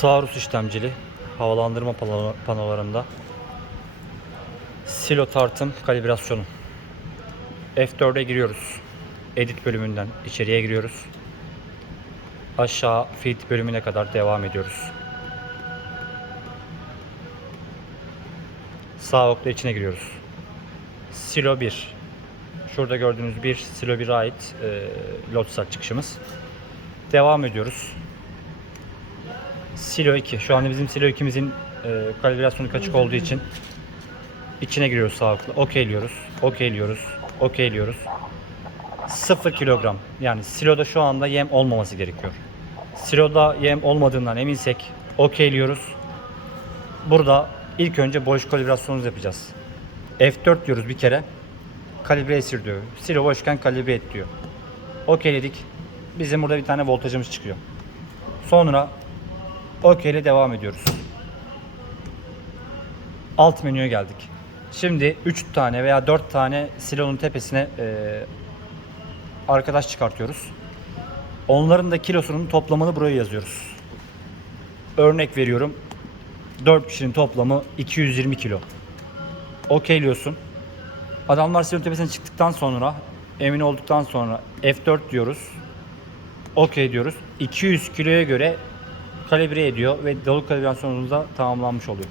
Taarruz işlemcili havalandırma pano- panolarında silo tartım kalibrasyonu. F4'e giriyoruz. Edit bölümünden içeriye giriyoruz. Aşağı feed bölümüne kadar devam ediyoruz. Sağ okla içine giriyoruz. Silo 1. Şurada gördüğünüz bir Silo 1'e ait e, Lotus'a çıkışımız. Devam ediyoruz. Silo 2. Şu anda bizim Silo 2'mizin e, kalibrasyonu kaçık olduğu için içine giriyoruz sağlıklı. Okeyliyoruz. Okeyliyoruz. Okeyliyoruz. 0 kilogram. Yani siloda şu anda yem olmaması gerekiyor. Siloda yem olmadığından eminsek okeyliyoruz. Burada ilk önce boş kalibrasyonumuzu yapacağız. F4 diyoruz bir kere. Kalibre esir diyor. Silo boşken kalibre et diyor. Okeyledik. Bizim burada bir tane voltajımız çıkıyor. Sonra OK ile devam ediyoruz. Alt menüye geldik. Şimdi 3 tane veya 4 tane silonun tepesine e, arkadaş çıkartıyoruz. Onların da kilosunun toplamını buraya yazıyoruz. Örnek veriyorum. 4 kişinin toplamı 220 kilo. Okeyliyorsun. Adamlar silon tepesine çıktıktan sonra emin olduktan sonra F4 diyoruz. Okey diyoruz. 200 kiloya göre kalibre ediyor ve dolu kalibrasyonumuz da tamamlanmış oluyor.